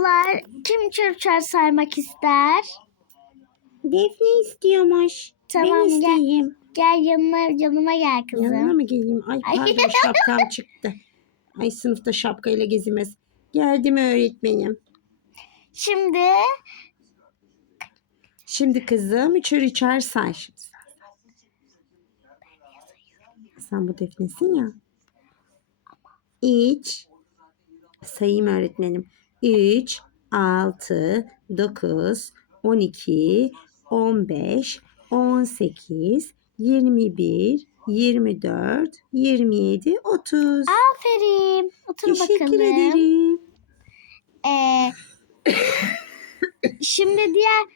Çocuklar kim çırpçar saymak ister? Defne istiyormuş. Tamam, ben gel. isteyeyim. Gel yanıma, yanıma gel kızım. Yanına mı geleyim? Ay pardon şapkam çıktı. Ay sınıfta şapkayla gezilmez. Geldim öğretmenim. Şimdi Şimdi kızım üçer üçer say. Şimdi sen bu defnesin ya. Üç. Sayayım öğretmenim. Üç, altı, dokuz, on iki, on beş, on sekiz, yirmi bir, yirmi dört, yirmi yedi, otuz. aferin. Otur Teşekkür bakalım. ederim. Ee, şimdi diğer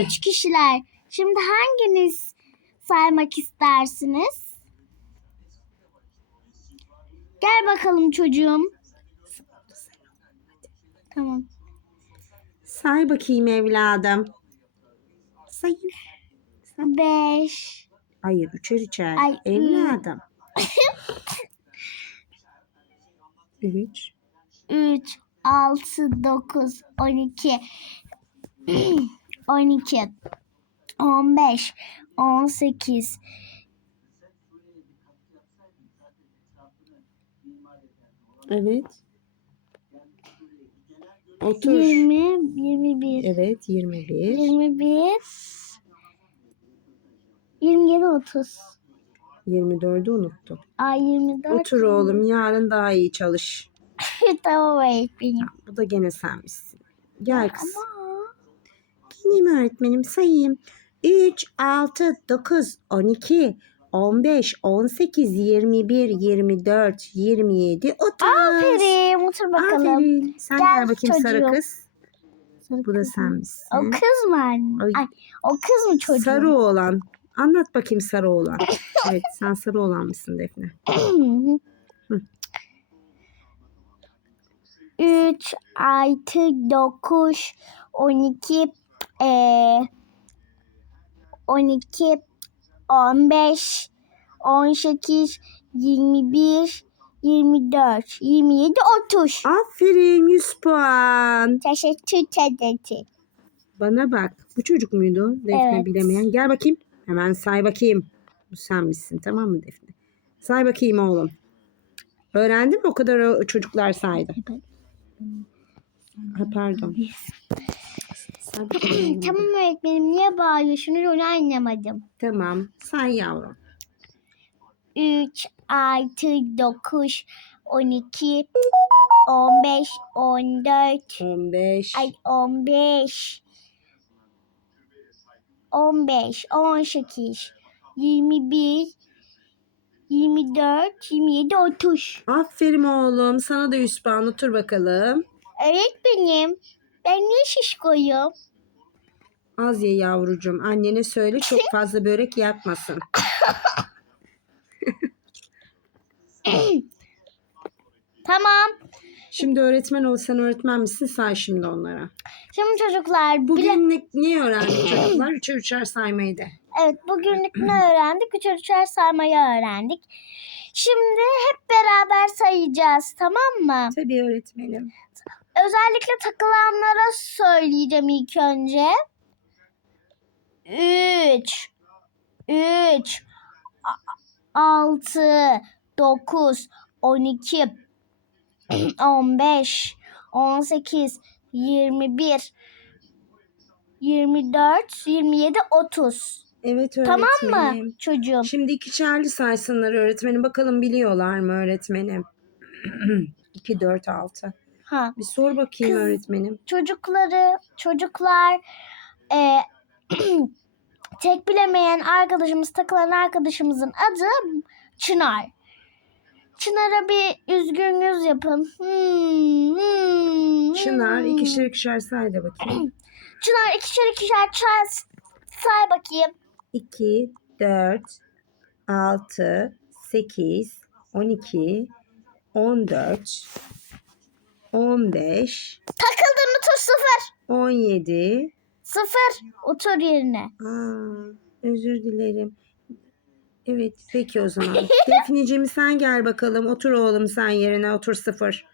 üç kişiler. Şimdi hanginiz saymak istersiniz? Gel bakalım çocuğum. Tamam. Say bakayım evladım. Sayın. Beş. Hayır üçer üçer. Ay, evladım. Üç. 3, 6, 9, 12, 12, 15, 18, Evet. Otur. 20, 21, Evet 21. 21, 27, 30. 24'ü unuttum. Ay 24. Otur oğlum yarın daha iyi çalış. tamam öğretmenim. Bu da gene sen misin. Gel kız. Ama Geleyim öğretmenim sayayım. 3, 6, 9, 12, 15, 18, 21, 24, 27, 30. aferin otur bakalım. Aferin. Sen Gel gel bakayım sarı çocuğum. kız. Bu da sen misin? O kız mı anne? Ay. O kız mı çocuğum? Sarı oğlan. Anlat bakayım sarı oğlan. evet sen sarı oğlan mısın Defne? Hı. 3 artı 9 12 eee 12 15 18 21 24 27 30 Aferin 100 puan. Teşekkür ederim. Bana bak. Bu çocuk muydu? Defne Evet. bilemeyen. Gel bakayım. Hemen say bakayım. Bu sen misin tamam mı Defne? Say bakayım oğlum. Öğrendin mi? O kadar o çocuklar saydı. Ha, pardon. Tamam öğretmenim niye bağırıyorsunuz onu anlamadım. tamam. Say yavrum. 3 artı 9 12 15 14 15. Ay 15 15 18 21 24 27 30 Aferin oğlum. Sana da 100 puan. Otur bakalım. Öğretmenim ben niye şişkoyum? Az ye yavrucuğum. Annene söyle çok fazla börek yapmasın. Tamam. Şimdi öğretmen olsan öğretmen misin? Say şimdi onlara. Şimdi çocuklar bile... Bugün ne, öğrendik çocuklar? Üçer üçer saymayı da. Evet bugünlük ne öğrendik? Üçer üçer saymayı öğrendik. Şimdi hep beraber sayacağız tamam mı? Tabii öğretmenim. Özellikle takılanlara söyleyeceğim ilk önce. 3 3 6 9 12 15 18 21 24 27 30 Evet Tamam öğretmenim. mı çocuğum? Şimdi ikişerli saysınlar öğretmenim. Bakalım biliyorlar mı öğretmenim? 2, 4, 6. Ha. Bir sor bakayım Kız- öğretmenim. çocukları çocuklar e, tek bilemeyen arkadaşımız takılan arkadaşımızın adı Çınar. Çınar'a bir üzgün yüz yapın. Hmm, hmm, Çınar hmm. ikişer ikişer say da bakayım. Çınar ikişer ikişer çay say bakayım. 2, 4, 6, 8, 12, 14, 15, Takıldın otur sıfır. 17. Sıfır. Otur yerine. Aa, özür dilerim. Evet peki o zaman. Defneciğim sen gel bakalım. Otur oğlum sen yerine otur sıfır.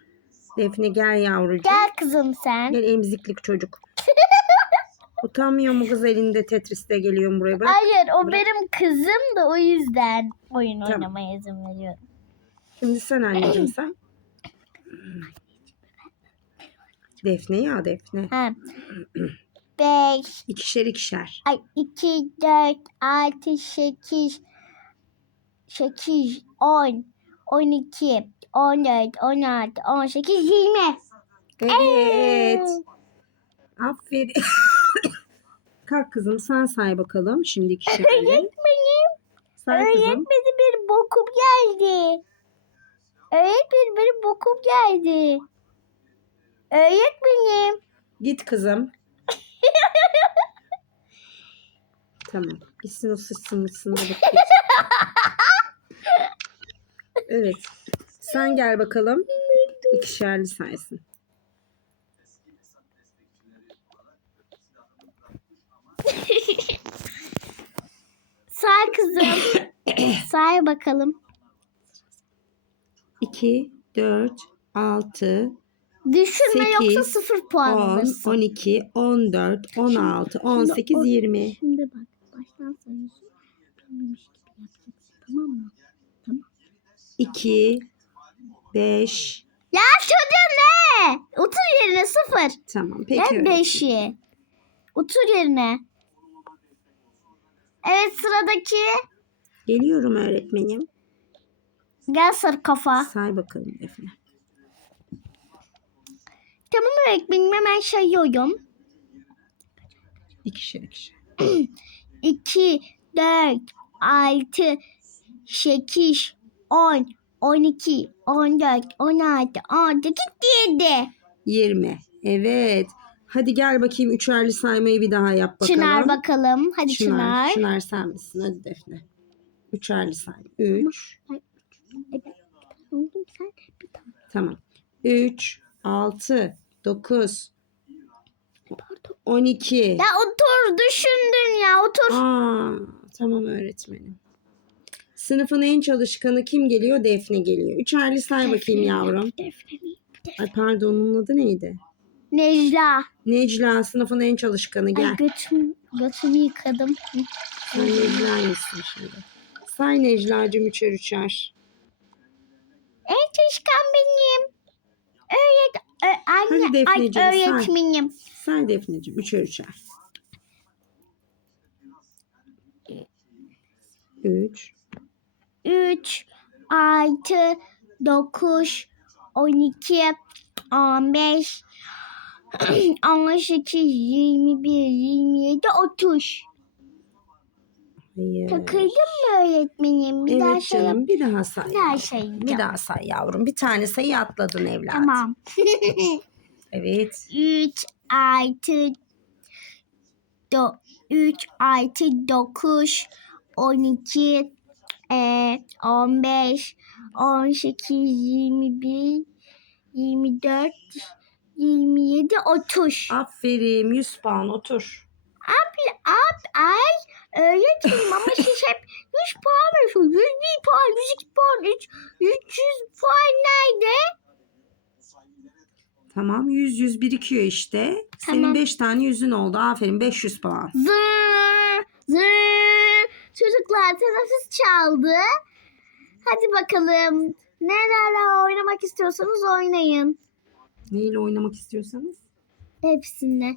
Defne gel yavrucuğum. Gel kızım sen. Gel emziklik çocuk. Utanmıyor mu kız elinde Tetris'te geliyorum buraya bırak. Hayır o Bırak. benim kızım da o yüzden oyun Tamam. oynamaya izin veriyorum. Şimdi sen anneciğim sen. Defne ya Defne. Ha. 5 İkişer ikişer. ay 2 4 6 8 8 10 12 14 16 18 20 Evet. Aferin. Kalk kızım sen say bakalım şimdi ikişerli. Öğretmenim, Say kızım. öğretmenim bir bokum geldi. Öğretmenim benim bokum geldi. Öğretmenim. Git kızım. Tamam. Gitsin o sıçsın da bakıyoruz. Evet. Sen gel bakalım. İkişerli saysın. Say kızım. Say bakalım. 2, 4, 6, Düşünme yoksa Sekiz, sıfır puan 10, alırsın. 12, 14, 16, 18, o- 20. Şimdi bak baştan sayıyorsun. Bilmemiş gibi yapacaksın tamam mı? 2, 5. Ya çocuğum ne? Otur yerine sıfır. Tamam peki. Öğretmenim. beşi? Otur yerine. Evet sıradaki. Geliyorum öğretmenim. Gel sarı kafa. Say bakalım Defne. Tamam öğretmenim hemen sayıyorum. İkişer ikişer. 2, 4, 6, 8, 10, 12, 14, 16, 18, 7. 20. Evet. Hadi gel bakayım üçerli saymayı bir daha yap bakalım. Çınar bakalım. Hadi Çınar. Çınar. Çınar sen misin? Hadi Defne. Üçerli say. 3. Oğlum sen bir tane Tamam. 3, 6, 9, 12. Ya otur düşündün ya otur. Aa, tamam öğretmenim. Sınıfın en çalışkanı kim geliyor? Defne geliyor. Üçerli say bakayım yavrum. Defne. Ay pardon onun adı neydi? Necla. Necla sınıfın en çalışkanı Ay gel. götüm, götümü yıkadım. Sen Necla'ymışsın şimdi. Say Necla'cığım üçer üçer. En çalışkan benim. Ö, anne, Hadi Defneciğim, ay say. öğretmenim. Say Defneciğim üçer üçer. Üç. 3, 6, 9, 12, 15, 18, 21, 27, 30. Hayır. Takıldın mı öğretmenim? Bir daha Evet şey yap. canım bir daha say. Bir daha şey Bir daha say yavrum. Bir tane sayı atladın evladım. Tamam. Evet. 3 artı do, 3 artı 9 12 e, 15 18 21 24 27 30 Aferin 100 puan otur. Abi ab ay öğretmenim ama siz hep 100 puan veriyorsunuz. 101 puan, 102 puan, 3, 300 puan nerede? Tamam 100 100 birikiyor işte. Senin Tamam. 5 tane yüzün oldu. Aferin 500 puan. Zır, zır. Çocuklar teneffüs çaldı. Hadi bakalım. Nelerle oynamak istiyorsanız oynayın. Neyle oynamak istiyorsanız. Hepsinde.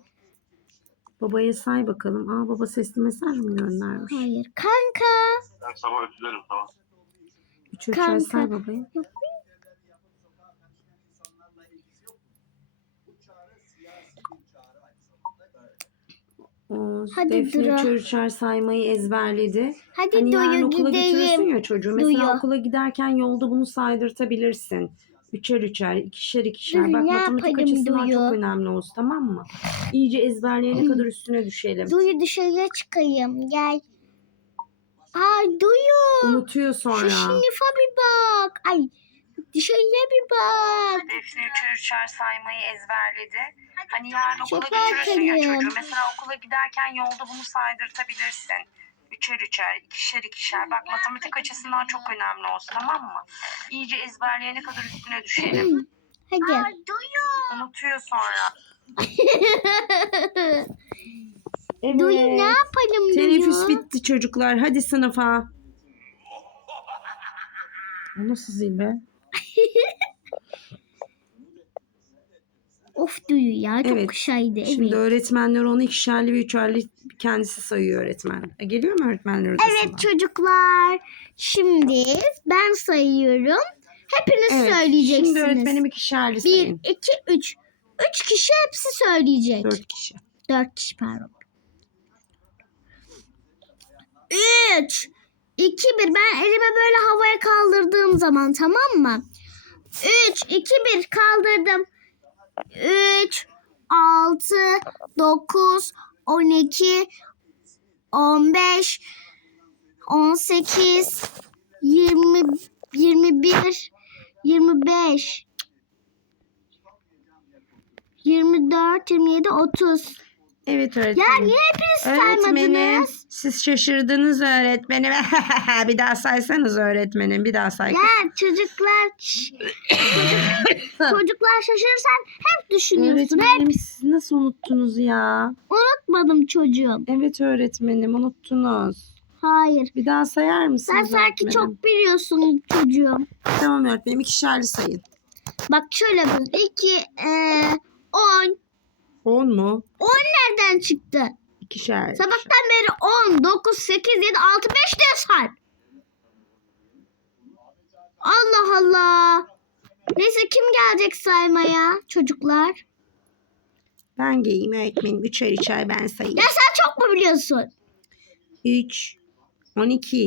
Babaya say bakalım. Aa baba sesli mesaj mı göndermiş? Hayır. Kanka. Ben sabah ötülerim tamam. Üç üçer Kanka. say babaya. O Hadi Defne Duru. üçer üçer saymayı ezberledi. Hadi Hani yarın Duyu okula götürürsün gidelim. ya çocuğu. Mesela Duyu. okula giderken yolda bunu saydırtabilirsin. Üçer üçer, ikişer ikişer. Bak ne matematik açısından Duyu? çok önemli olsun tamam mı? İyice ezberleyene kadar üstüne düşelim. Duyu dışarıya çıkayım. Gel. Ay Duyu. Unutuyor Şu sonra. sınıfa bir bak. Ay dışarıya bir bak. Defne üçer üçer saymayı ezberledi. Hani yarın Çok okula götürürsün ya erkenim. çocuğu. Mesela okula giderken yolda bunu saydırtabilirsin. Üçer üçer, ikişer ikişer. Bak matematik açısından çok önemli olsun tamam mı? İyice ezberleyene kadar üstüne düşelim. Hadi. Unutuyor sonra. Duyu ne yapalım Teneffüs Duyu? bitti çocuklar. Hadi sınıfa. O nasıl zil be? Of Duyu ya çok Evet. kışaydı. Evet. Şimdi öğretmenler onu ikişerli ve üçerli kendisi sayıyor öğretmen. E, Geliyor mu öğretmenler odasına? Evet çocuklar. Şimdi ben sayıyorum. Hepiniz Evet, söyleyeceksiniz. Şimdi öğretmenim ikişerli Bir, sayın. iki, üç. Üç kişi hepsi söyleyecek. Dört kişi. Dört kişi pardon. Üç. iki, bir. Ben elimi böyle havaya kaldırdığım zaman tamam mı? Üç, iki, bir. Kaldırdım. 3, 6, 9, 12, 15, 18, 20, 21, 25, 24, 27, 30. Evet öğretmenim. Ya niye hepiniz öğretmenim, saymadınız? Siz şaşırdınız öğretmenim. bir daha saysanız öğretmenim. Bir daha say. Ya çocuklar çocuklar şaşırırsan hep düşünüyorsun. Öğretmenim hep. siz nasıl unuttunuz ya? Unutmadım çocuğum. Evet öğretmenim unuttunuz. Hayır. Bir daha sayar mısınız Sen sanki çok biliyorsun çocuğum. Tamam öğretmenim ikişerli sayın. Bak şöyle bu. 2, 10, 10 mu? On nereden çıktı? İkişer. Sabahtan beri on, dokuz, sekiz, yedi, altı, beş diye say. Allah Allah. Neyse kim gelecek saymaya çocuklar? Ben geleyim öğretmenim. Üçer üçer ben sayayım. Ya sen çok mu biliyorsun? 3, 12.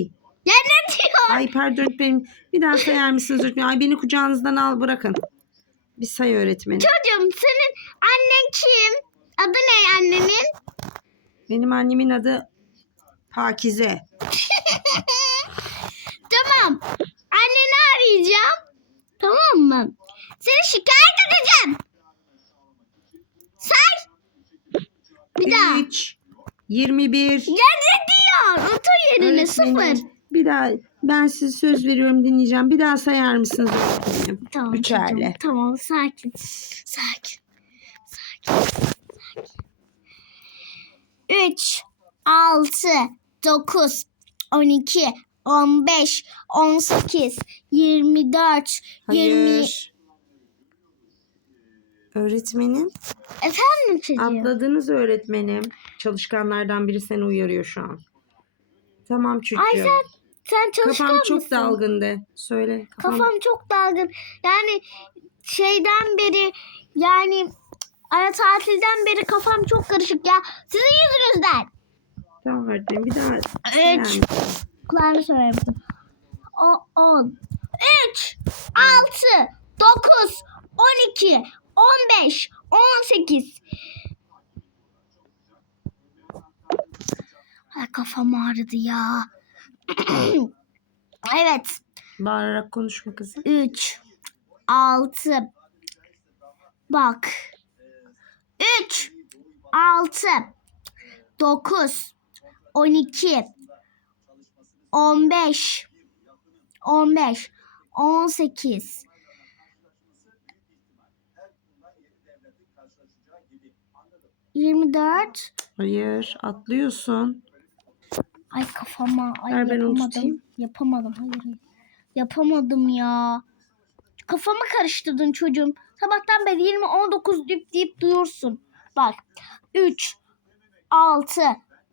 Ya ne diyor? Ay pardon öğretmenim. Bir daha sayar mısınız öğretmenim? Ay beni kucağınızdan al bırakın. Bir say öğretmenim. Çocuğum senin annen kim? Adı ne annenin? Benim annemin adı Pakize. Tamam. Anneni arayacağım. Tamam mı? Seni şikayet edeceğim. Say. Bir daha. 3, 21. Ya ne diyor? Otur yerine Öğretmenim, sıfır. Bir daha ben size söz veriyorum dinleyeceğim. Bir daha sayar mısınız? Tamam. Üçerli. Tamam sakin. Sakin. Sakin. Üç, altı, dokuz, on iki, on beş, on sekiz, yirmi dört, yirmi... Öğretmenim. Efendim çocuğum? Atladınız öğretmenim. Çalışkanlardan biri seni uyarıyor şu an. Tamam çocuğum. Ay sen, sen çalışkan Kafam çok mısın? dalgındı. Söyle. Kafam... Kafam çok dalgın. Yani şeyden beri yani ara tatilden beri kafam çok karışık ya. Sizin yüzünüzden. Tamam öğretmenim bir daha Üç. Kulağını söyler misin? O, on. Üç. Altı. Dokuz. On iki. On beş. On sekiz. Ay kafam ağrıdı ya. evet. Bağırarak konuşma kızım. 3 6 Bak. 3 6 9 12 15 15 18 24 Hayır atlıyorsun. Ay kafama ay Ver ben onu yapamadım. tutayım. Yapamadım. Hayır, hayır. Yapamadım ya. Kafamı karıştırdın çocuğum. Sabahtan beri 20 19 deyip deyip duyursun. Bak. 3 6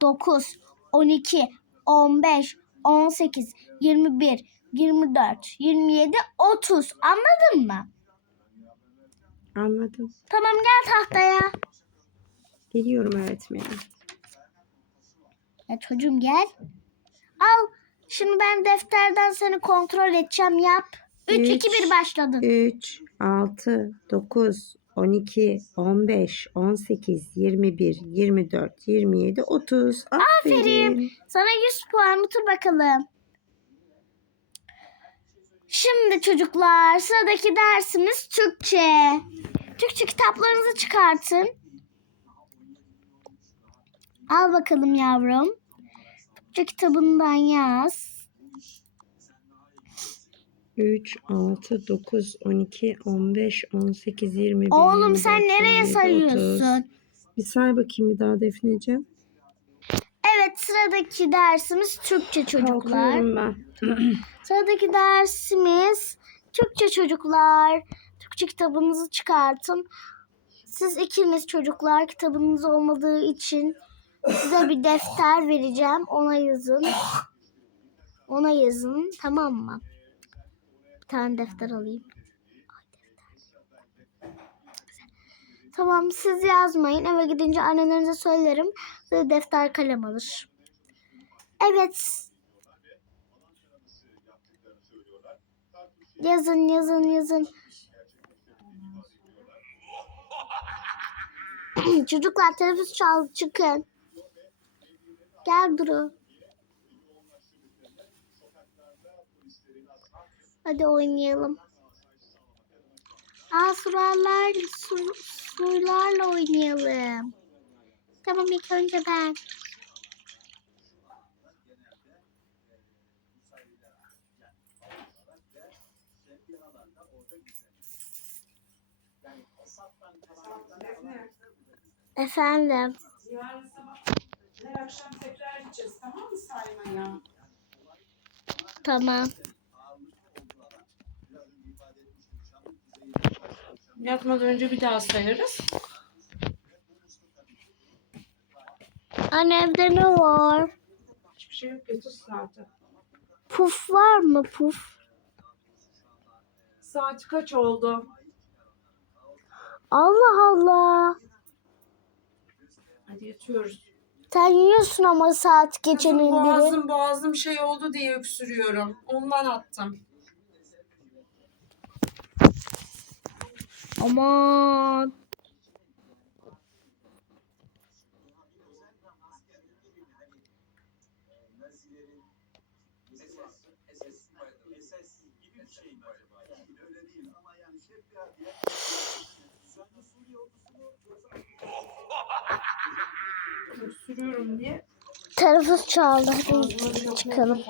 9 12 15 18 21 24 27 30 anladın mı? Anladım. Tamam gel tahtaya. Geliyorum öğretmenim. Ya çocuğum gel. Al. Şimdi ben defterden seni kontrol edeceğim yap. 3 Üç. 2 1 başladın. 3, 6, 9, 12, 15, 18, 21, 24, 27, 30. Aferin. Aferin. Sana 100 puan otur bakalım. Şimdi çocuklar sıradaki dersimiz Türkçe. Türkçe kitaplarınızı çıkartın. Al bakalım yavrum. Türkçe kitabından yaz. 3, 6, 9, 12, 15, 18, 21, Oğlum sen 24, nereye 27, sayıyorsun? 30. Bir say bakayım bir daha Defneciğim. Evet sıradaki dersimiz Türkçe çocuklar. Kalkıyorum ben. Sıradaki dersimiz Türkçe çocuklar. Türkçe kitabınızı çıkartın. Siz ikiniz çocuklar kitabınız olmadığı için size bir defter vereceğim. Ona yazın. Ona yazın. Tamam mı? Bir tane defter alayım. Tamam siz yazmayın. Eve gidince annelerinize söylerim. Size defter kalem alır. Evet. Yazın yazın yazın. Çocuklar teneffüs çaldı çıkın. Gel Duru. Hadi oynayalım. Aa surlarla, sur, surlarla oynayalım. Tamam ilk önce ben. Efendim. Her akşam tekrar edeceğiz tamam mı saymaya? Tamam. Yatmadan önce bir daha sayarız. Anne evde ne var? Hiçbir şey yok. 30 saati. Puf var mı puf? Saat kaç oldu? Allah Allah. Hadi yatıyoruz. Sen yiyorsun ama saat Kızım, geçenin biri. boğazım boğazım şey oldu diye öksürüyorum. Ondan attım. Aman. Öksürüyorum diye Teneffüs çaldı. Hadi çıkalım.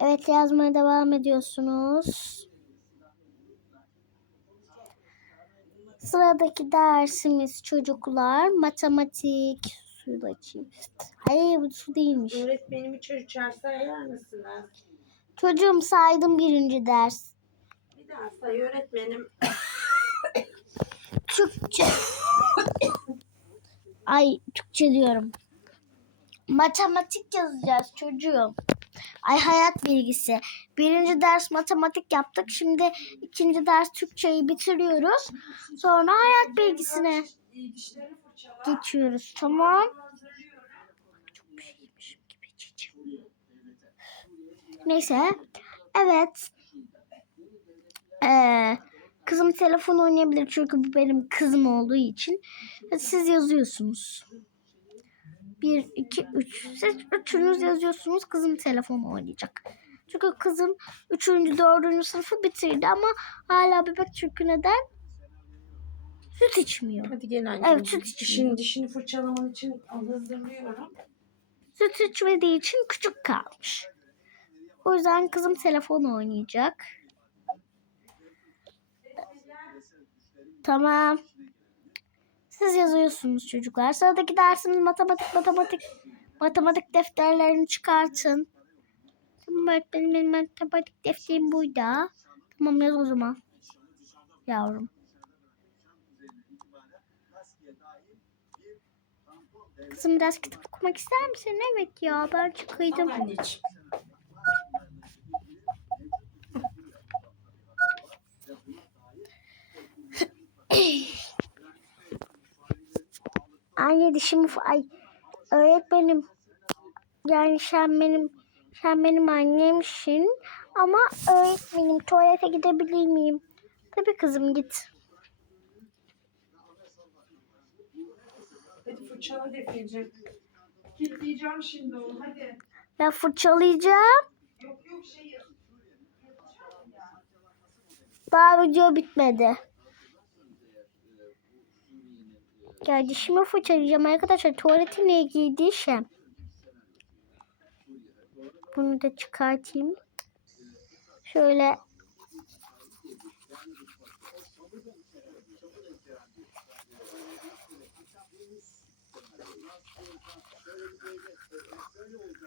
Evet yazmaya devam ediyorsunuz. Sıradaki dersimiz çocuklar matematik. Suyu da açayım. Hayır bu su değilmiş. Öğretmenim içer içerse yer misiniz? Çocuğum saydım birinci ders. Bir daha say öğretmenim. Türkçe. Ay Türkçe diyorum. Matematik yazacağız çocuğum. Ay hayat bilgisi. Birinci ders matematik yaptık. Şimdi ikinci ders Türkçeyi bitiriyoruz. Sonra hayat bilgisine geçiyoruz. Tamam. Çok bir şey gibi içeceğim. Neyse. Evet. Ee, kızım telefon oynayabilir çünkü bu benim kızım olduğu için. Siz yazıyorsunuz. 1, 2, 3. Siz üçünüz yazıyorsunuz. Kızım telefon oynayacak. Çünkü kızım 3. 4. sınıfı bitirdi ama hala bebek çünkü neden? Süt içmiyor. Hadi gel anneciğim. Evet, süt dişini, dişini fırçalaman için hazırlıyorum. Süt içmediği için küçük kalmış. O yüzden kızım telefon oynayacak. Tamam. Siz yazıyorsunuz çocuklar. Sıradaki dersimiz matematik, matematik. Matematik defterlerini çıkartın. Tamam öğretmenim benim matematik defterim buydu. Tamam yaz o zaman. Yavrum. Kızım biraz kitap okumak ister misin? Evet ya ben çıkıyordum. Al anneciğim. Anne dişimi ay öğretmenim yani sen benim sen benim annemsin ama öğretmenim tuvalete gidebilir miyim? Tabii kızım git. Hadi fırçala Defneciğim. Kilitleyeceğim şimdi onu hadi. Ben fırçalayacağım. Yok yok şey Daha video bitmedi. Ya dişimi fırçalayacağım arkadaşlar. Tuvaletine giydiyse. Bunu da çıkartayım. Şöyle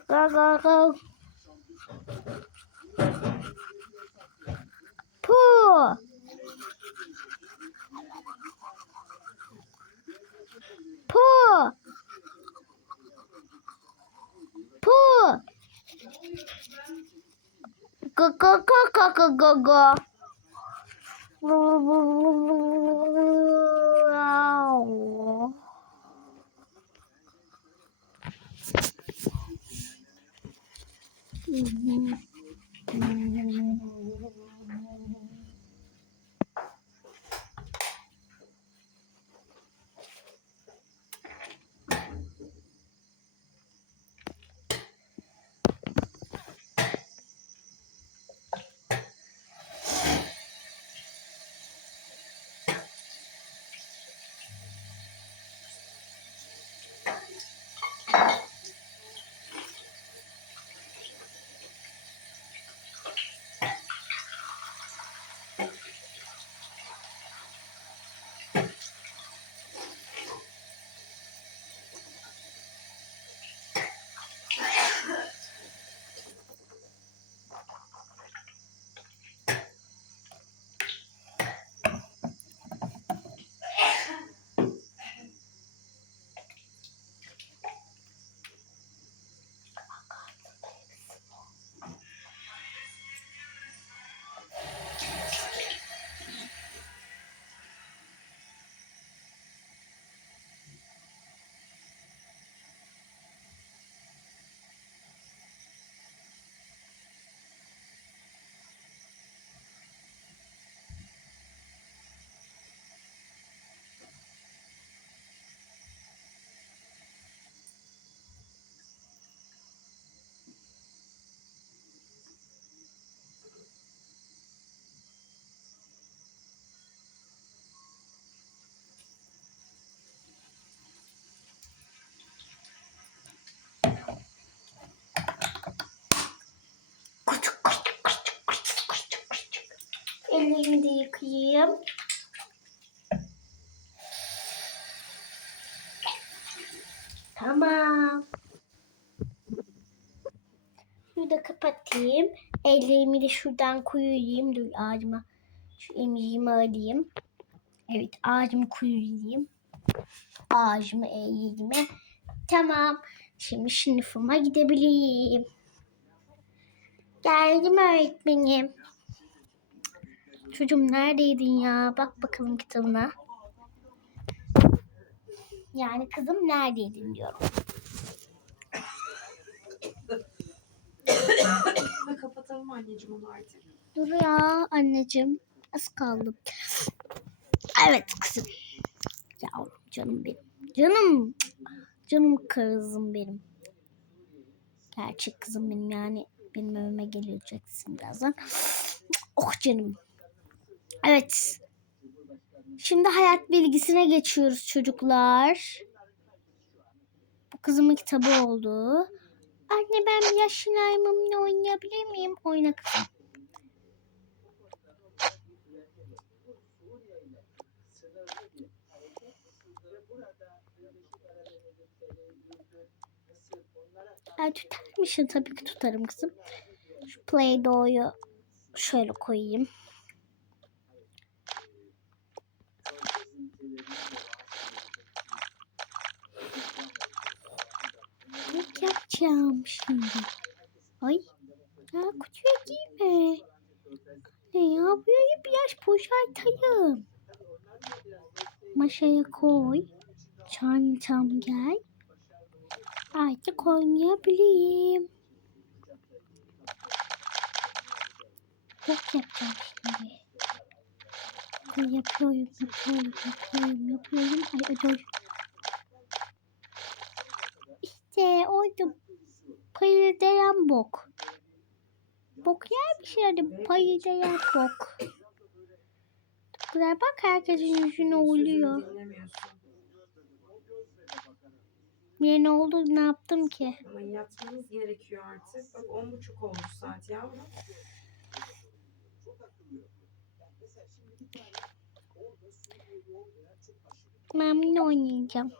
哥哥哥，破破破，哥哥哥咯咯咯咯，呜呜呜呜呜呜。Ellerimi de yıkayayım. Tamam. Şunu da kapatayım. Ellerimi de şuradan koyayım. Dur ağzıma. Şu emziğimi alayım. Evet ağzımı koyayım. Ağzımı ellerime. Tamam. Şimdi sınıfıma gidebileyim. Geldim öğretmenim. Çocuğum neredeydin ya? Bak bakalım kitabına. Yani kızım neredeydin diyorum. Kapatalım anneciğim onu artık. Dur ya anneciğim. Az kaldı. Evet kızım. Yavrum canım benim. Canım. Canım kızım benim. Gerçek kızım benim yani. Benim evime geleceksin birazdan. Oh canım. Evet. Şimdi hayat bilgisine geçiyoruz çocuklar. Bu kızımın kitabı oldu. Anne ben yaş slime'ımla oynayabilir miyim? Oyna kızım. Ay tutar mısın? Tabii ki tutarım kızım. Şu Play-Doh'yu şöyle koyayım. Ne yapacağım şimdi? Ay. Ya kutuya giyme. Ne ya? Burayı biraz boşaltayım. Maşaya koy. Çantam gel. Artık oynayabilirim. Yok yapacağım şimdi. Ay, yapıyorum, yapıyorum, yapıyorum, yapıyorum. Ay ödül. İşte oldu. Payıldayan bok. Bok yermiş yani payıldayan bok. Güzel bak herkesin yüzüne oluyor. Niye ne oldu ne yaptım ki? Ama yatmanız gerekiyor artık. Bak on buçuk olmuş saat yavrum. Ben yine oynayacağım.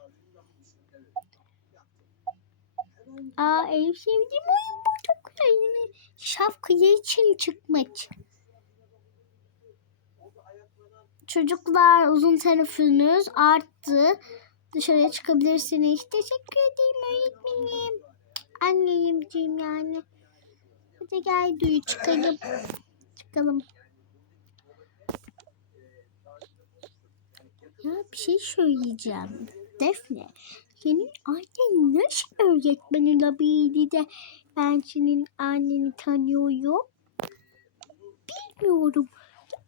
Aa en sevdiğim oyun bu çok güzel. Yine şapkayı için çıkmak. Çocuklar uzun teneffüsünüz arttı. Dışarıya çıkabilirsiniz. Teşekkür ederim öğretmenim. Anneciğim yani. Hadi gel duyu çıkalım. Çıkalım. Ya bir şey söyleyeceğim. Defne. Senin annen nasıl öğretmen olabilir de ben senin anneni tanıyorum? Bilmiyorum.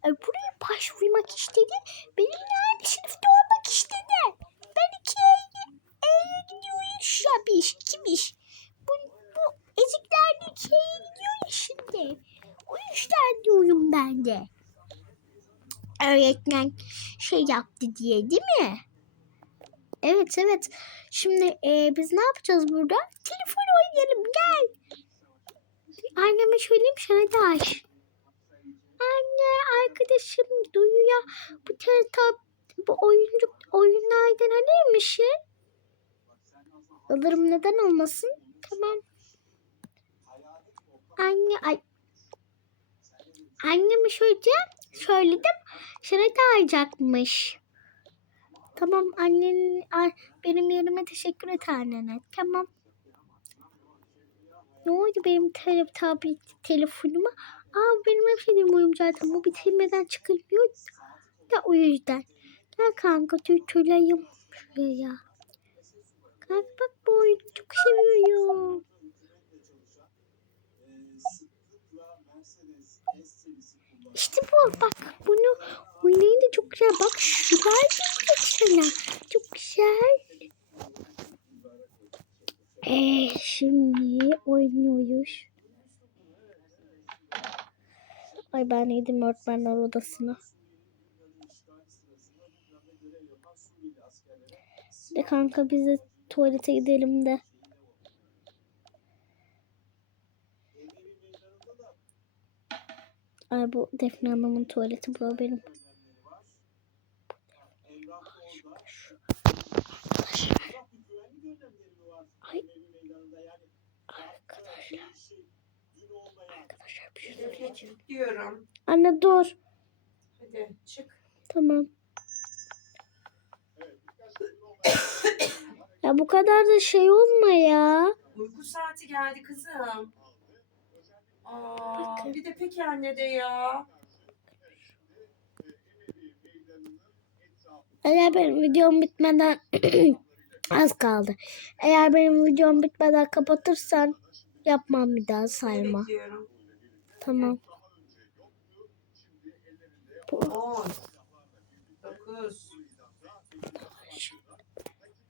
Ya, Buraya başvurmak istedi. Benimle aynı sınıfta olmak istedi. Ben iki E'ye E'ye gidiyoruz ya bir, ikimiz. Bu, bu ezikler de iki E'ye gidiyor şimdi. O yüzden diyorum ben de. Öğretmen şey yaptı diye değil mi? Evet evet. Şimdi e, biz ne yapacağız burada? Telefon oynayalım gel. Anneme söyleyeyim sana aç. Anne arkadaşım duyuyor. Bu teltap bu oyuncu oyunlardan alırmışsın. Alırım neden olmasın? Tamam. Anne ay. Anneme söyleyeceğim. Söyledim. Sana da alacakmış. Tamam annen benim yerime teşekkür et annene. Tamam. Ne oldu benim tele, tabi telefonuma? Aa benim hep şeyim uyum zaten. Bu bitirmeden çıkılmıyor. Da o yüzden. Gel kanka tütülayım şuraya. Kanka bak bu oyunu çok seviyorum. İşte bu bak bunu oynayınca çok güzel. Bak şuraya sana. Çok güzel. Ee, şimdi oynuyoruz. Ay ben yedim öğretmenler odasına. De kanka bize tuvalete gidelim de. Ay bu Defne Hanım'ın tuvaleti bu benim. Ay. Arkadaşlar. Arkadaşlar bir şey söyleyeceğim. Diyorum. Anne dur. Hadi çık. Tamam. ya bu kadar da şey olma ya. Uyku saati geldi kızım. Aa, Bakın. bir de peki anne de ya. Eğer benim videom bitmeden az kaldı. Eğer benim videom bitmeden kapatırsan yapmam bir daha sayma. Tamam. 10 9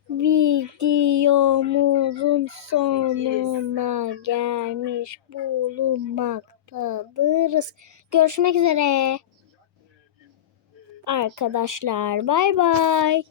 Videomuzun sonuna gelmiş bulunmaktadırız. Görüşmek üzere. Arkadaşlar bay bay.